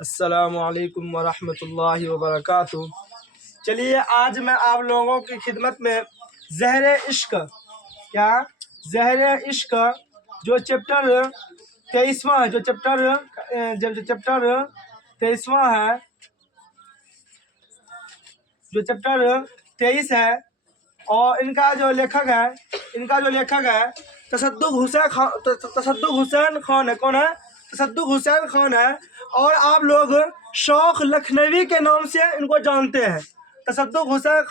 अस्सलामुअलैकुम वरहमतुल्लाहि वबरकातुह। चलिए आज मैं आप लोगों की खिदमत में ज़हरे इश्क ज़हरे इश्क जो चैप्टर 23वां है, जो चैप्टर 23वां है, जो चैप्टर 23 है। और इनका जो लेखक है तसद्दुक़ हुसैन खान है। कौन है? तसद्दुक़ हुसैन खान है। और आप लोग शौक़ लखनवी के नाम से इनको जानते हैं। तसद्दुक़ हुसैन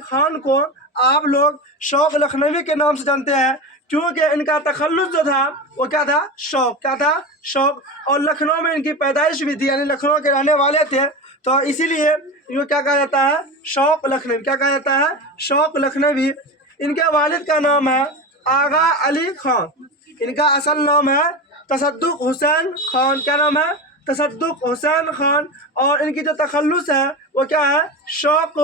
खान को आप लोग शौक़ लखनवी के नाम से जानते हैं, क्योंकि इनका तखल्लुस जो था वो क्या था? शौक़। और लखनऊ में इनकी पैदाइश भी थी, यानी लखनऊ के रहने वाले थे, तो इसीलिए इनको क्या कहा जाता है? शौक़ लखनवी। क्या कहा जाता है? शौक़ लखनवी। इनके वालिद का नाम है आगा अली खान। इनका असल नाम है तसद्दुक़ हुसैन खान। क्या नाम है? तसद्दुक़ हुसैन खान। और इनकी जो तखल्लुस है वो क्या है? शौक़।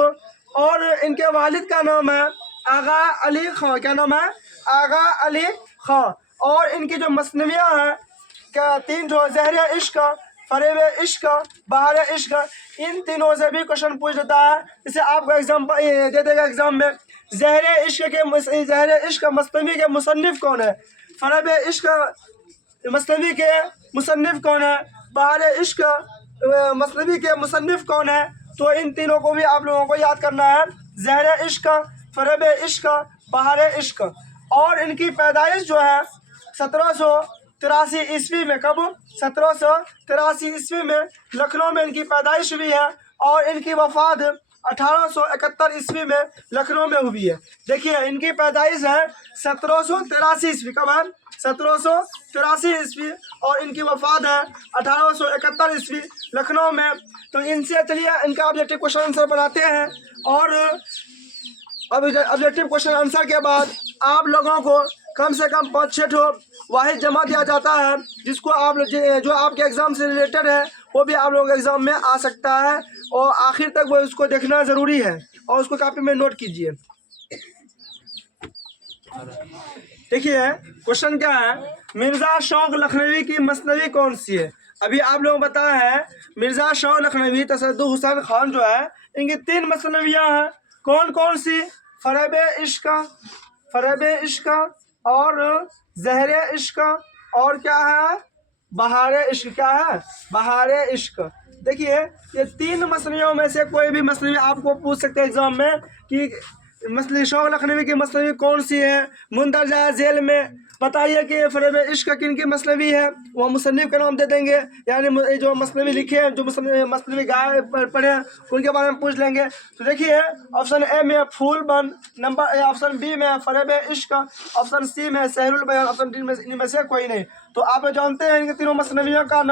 और इनके वालिद का नाम है आगा अली खान। क्या नाम है? आगा अली खान। और इनकी जो मसनवियाँ हैं, क्या तीन जो ज़हरे इश्क, फरेब इश्क, बहार इश्क, इन तीनों से भी क्वेश्चन पूछ देता है। जैसे आपको एग्जाम दे देगा एग्जाम में, ज़हरे इश्क मसनवी के मुसन्निफ कौन है? फरेब इश्क मसनवी के मुसन्निफ कौन है? बहार इश्क मसनवी के मुसन्निफ कौन है? तो इन तीनों को भी आप लोगों को याद करना है। ज़हरे इश्क, फरेब इश्क, बहार इश्क। और इनकी पैदाइश जो है 1783 ईस्वी में। कब? 1783 ईस्वी में लखनऊ में इनकी पैदाइश हुई है। और इनकी वफात 1871 ईस्वी में लखनऊ में हुई है। देखिए इनकी पैदाइश है 1783 ईस्वी। कब है? 1783 ईस्वी। और इनकी वफात है 1871 ईस्वी लखनऊ में। तो इनसे चलिए इनका ऑब्जेक्टिव क्वेश्चन आंसर बनाते हैं। और ऑब्जेक्टिव क्वेश्चन आंसर के बाद आप लोगों को कम से कम 5-6 ठो वाहिद जमा दिया जाता है, जिसको आप जो आपके एग्ज़ाम से रिलेटेड है वो भी आप लोगों के एग्ज़ाम में आ सकता है। और आखिर तक वो उसको देखना ज़रूरी है और उसको कॉपी में नोट कीजिए। देखिए क्वेश्चन क्या है? मिर्ज़ा शौक़ लखनवी की मसनवी कौन सी है? अभी आप लोगों को बताया है मिर्ज़ा शौक़ लखनवी तसद्दुक़ हुसैन खान जो है, इनकी 3 मसनवियाँ हैं। कौन कौन सी? फरेब इश्क और ज़हरे इश्क और क्या है? बहार इश्क। क्या है? बहार इश्क। देखिए ये 3 मसनवियों में से कोई भी मसनवी आपको पूछ सकते हैं एग्जाम में कि मसनवी शौक़ लखनवी की मसनवी कौन सी है। मुंदरजा झेल में बताइए कि फरेब इश्क किन की मसनवी है, वो मुसन्निफ का नाम दे देंगे, यानी जो मसनवी लिखे हैं, जो मसनवी गाय पढ़े हैं, उनके बारे में पूछ लेंगे। तो देखिए ऑप्शन ए में फूल बन, ऑप्शन बी में फरेब इश्क, ऑप्शन सी में सहरुल बयान, ऑप्शन डी में इनमें से कोई नहीं। तो आप जानते हैं इनके तीनों मसनवियों का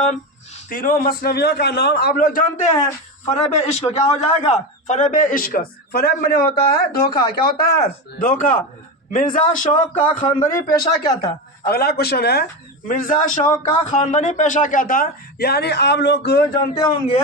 नाम आप लोग जानते हैं। फरेब इश्क क्या हो जाएगा? फरेब इश्क। फरेब मैंने होता है धोखा। क्या होता है? धोखा। मिर्ज़ा शौक़ का खानदानी पेशा क्या था? अगला क्वेश्चन है मिर्ज़ा शौक़ का खानदानी पेशा क्या था? यानी आप लोग जानते होंगे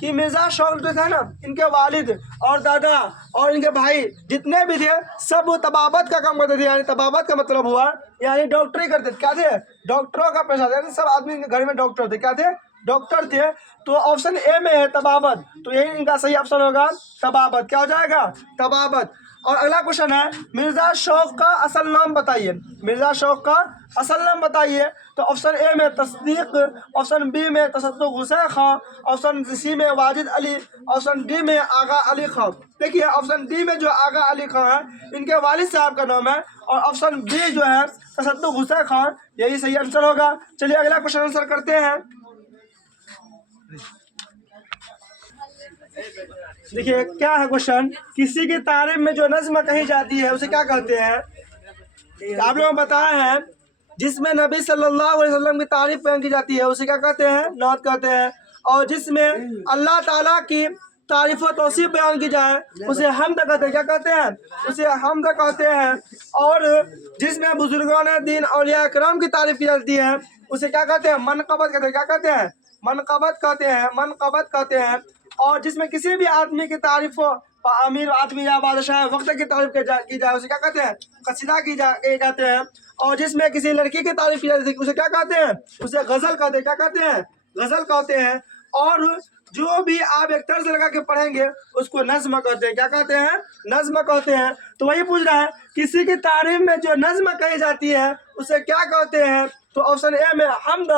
कि मिर्ज़ा शौक़ जो था ना, इनके वालिद और दादा और इनके भाई जितने भी थे सब तबाबत का काम करते थे। यानी तबाबत का मतलब हुआ यानी डॉक्टरी करते थे। क्या थे? डॉक्टरों का पेशा था। यानी सब आदमी इनके घर में डॉक्टर थे। क्या थे? डॉक्टर थे। तो ऑप्शन ए में है तबाबत, तो यही इनका सही ऑप्शन होगा, तबाबत। क्या हो जाएगा? तबाबत। और अगला क्वेश्चन है मिर्ज़ा शौक़ का असल नाम बताइए। मिर्ज़ा शौक़ का असल नाम बताइए। तो ऑप्शन ए में तस्दीक, ऑप्शन बी में तसद्दुक़ हुसैन खां, ऑप्शन सी में वाजिद अली, ऑप्शन डी में आगा अली खां। देखिए ऑप्शन डी में जो आगा अली खां है इनके वालिद साहब का नाम है। और ऑप्शन बी जो है तसद्दुक़ हुसैन खान, यही सही आंसर होगा। चलिए अगला क्वेश्चन आंसर करते हैं। देखिए क्या है क्वेश्चन? किसी की तारीफ में जो नज़्म कही जाती है उसे क्या कहते हैं? आप लोगों को बताया है जिसमें नबी सल्लल्लाहु अलैहि वसल्लम की तारीफ बयान की जाती है उसे क्या कहते हैं? नात कहते हैं। और जिसमें अल्लाह ताला की तारीफ व तौसीफ बयान की जाए उसे हम्द कहते हैं। क्या कहते हैं? उसे हम्द कहते हैं। और जिसमें बुजुर्गान दीन औलिया करम की तारीफ की जाती है उसे क्या कहते हैं? मनक़बत कहते हैं। क्या कहते हैं? मनक़बत कहते हैं। और जिसमें किसी भी आदमी की तारीफ हो, अमीर आदमी या बादशाह वक्त की तारीफ की जाए उसे क्या कहते हैं? कसीदा जाते हैं। और जिसमें किसी लड़की की तारीफ की जाती है उसे क्या कहते हैं? उसे गज़ल कहते हैं। क्या कहते हैं? गजल कहते हैं। और जो भी आप एक तर्ज लगा के पढ़ेंगे उसको नज्म कहते हैं। क्या कहते हैं? नज्म कहते हैं। तो वही पूछ रहा है, किसी की तारीफ में जो नज्म कही जाती है उसे क्या कहते हैं? तो ऑप्शन ए में हम्द,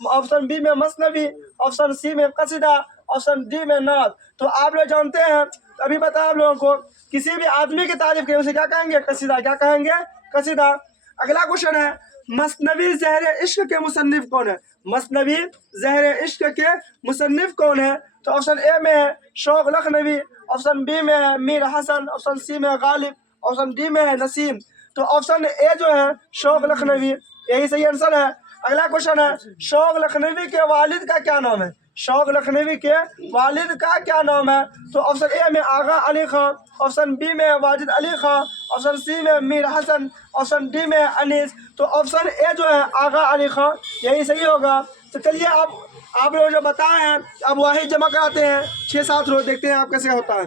ऑप्शन बी में मसनवी, ऑप्शन सी में कसीदा, ऑप्शन डी में नात। तो आप लोग जानते हैं, अभी बताया आप लोगों को, किसी भी आदमी की तारीफ करें उसे क्या कहेंगे? कसीदा। क्या कहेंगे? कसीदा। अगला क्वेश्चन है, मसनवी ज़हर इश्क के मुसन्निफ कौन है? मसनवी ज़हर इश्क के मुसन्निफ कौन है? तो ऑप्शन ए में है शौक लखनवी, ऑप्शन बी में है मीर हसन, ऑप्शन सी में है गालिब, ऑप्शन डी में है नसीम। तो ऑप्शन ए जो है शौक लखनवी, यही सही आंसर है। अगला क्वेश्चन है, शौक लखनवी के वालिद का क्या नाम है? शौक लखनवी के वालिद का क्या नाम है? तो ऑप्शन ए में आगा अली खां, ऑप्शन बी में वाजिद अली खां, ऑप्शन सी में मीर हसन, ऑप्शन डी में अनीस। तो ऑप्शन ए जो है आगा अली खां, यही सही होगा। तो चलिए आप लोग जो बताए हैं अब वाहिद जमा कराते हैं 6-7 रोज, देखते हैं आप कैसे होता है।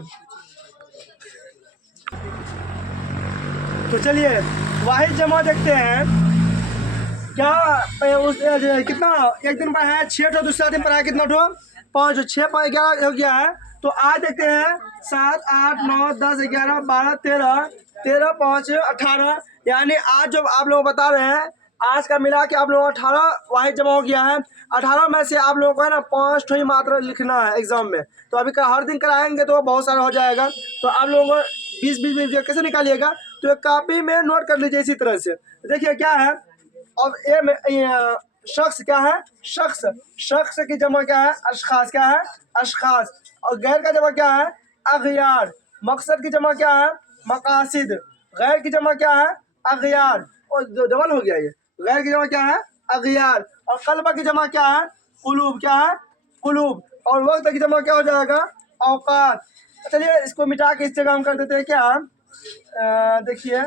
तो चलिए वाहिद जमा देखते हैं। क्या उस कितना एक दिन पढ़ा है 6 ठो, दूसरा दिन पढ़ा है कितना ठो? 5, 6, 5, 11 हो गया है। तो आज देखते हैं 7, 8, 9, 10, 11, 12, 13, 13, 5, 18, यानी आज जो आप लोग बता रहे हैं आज का मिला के आप लोगों को 18 वाहिद जमा हो गया है। 18 में से आप लोगों को है ना 5 ठो ही मात्र लिखना है एग्जाम में। तो अभी हर दिन कराएंगे तो बहुत सारा हो जाएगा। तो आप लोगों को 20-20 मिनट कैसे निकालिएगा? तो एक कॉपी में नोट कर लीजिए इसी तरह से। देखिए क्या है, और ए में शख्स क्या है? शख्स। शख्स की जमा क्या है? अशखास। क्या है? अशखास। और गैर का जमा क्या है? अगयार। मकसद की जमा क्या है? मकासिद। गैर की जमा क्या है? अगयार। और डबल हो गया ये। गैर की जमा क्या है? अगयार। और कल्ब की जमा क्या है? कुलूब। क्या है? कुलूब। और वक्त की जमा क्या हो जाएगा? औकात। चलिए इसको मिटा के इस जगह हम कर देते हैं क्या, देखिए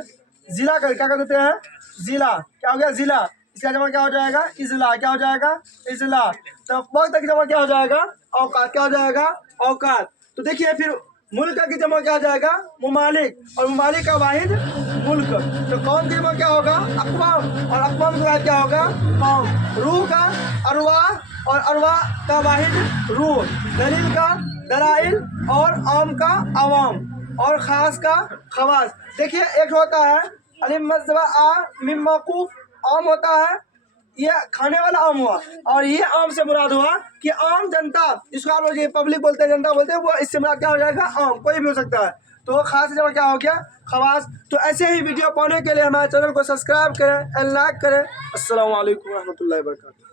जिला कर क्या कर देते हैं? जिला। क्या हो गया? जिला। इसका जमा क्या हो जाएगा? इजला। क्या हो जाएगा? इजला। तो वक्त की जमा क्या हो जाएगा? औकात। क्या हो जाएगा? औकात। तो देखिए फिर मुल्क की जमा क्या हो जाएगा? मुमालिक। और मुमालिक का वाहिद मुल्क। तो कौम की जमा क्या होगा? अक़वाम। और अक़वाम का वाहिद क्या होगा? कौम। रूह का अरवा, और अरवा का वाहिद रूह। दलील का दलाइल, और आम का अवाम, और ख़ास का खवास। देखिए एक होता है अलिम मज़बा आ मिम मौक़ूफ़, आम होता है, ये खाने वाला आम हुआ। और ये आम से मुराद हुआ कि आम जनता, जिसको आप लोग ये पब्लिक बोलते हैं, जनता बोलते हैं, वो इससे मुराद क्या हो जाएगा? आम। कोई भी हो सकता है। तो खास जमा क्या हो गया? खवास। तो ऐसे ही वीडियो पाने के लिए हमारे चैनल को सब्सक्राइब करें एंड लाइक करें। अस्सलाम वालेकुम रहमतुल्लाहि व बरकातहू।